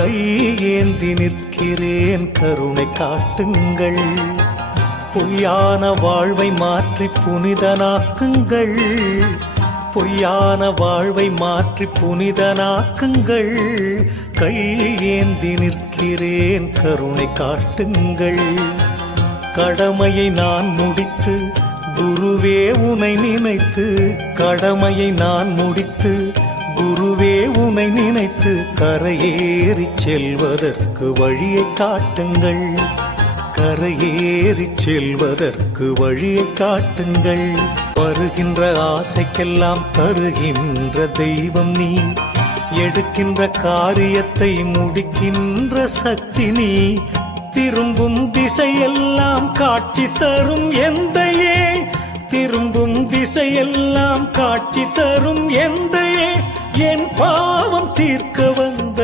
கையேந்தி நிற்கிறேன் கருணை காட்டுங்கள். பொய்யான வாழ்வை மாற்றி புனிதனாக்குங்கள். பொய்யான வாழ்வை மாற்றி புனிதனாக்குங்கள். கையேந்தி நிற்கிறேன் கருணை காட்டுங்கள். கடமையை நான் முடித்து குருவே உனை நினைத்து, கடமையை நான் முடித்து குருவே உனை நினைத்து கரையேறி செல்வதற்கு வழியை காட்டுங்கள். கரையேறி செல்வதற்கு வழியை காட்டுங்கள். வருகின்ற ஆசைக்கெல்லாம் தருகின்ற தெய்வம் நீ, எடுக்கின்ற காரியத்தை முடிக்கின்ற சக்தி நீ, திரும்பும் திசையெல்லாம் காட்சி தரும் எந்தையே, திரும்பும் திசையெல்லாம் காட்சி தரும் எந்தையே, என் பாவம் தீர்க்க வந்த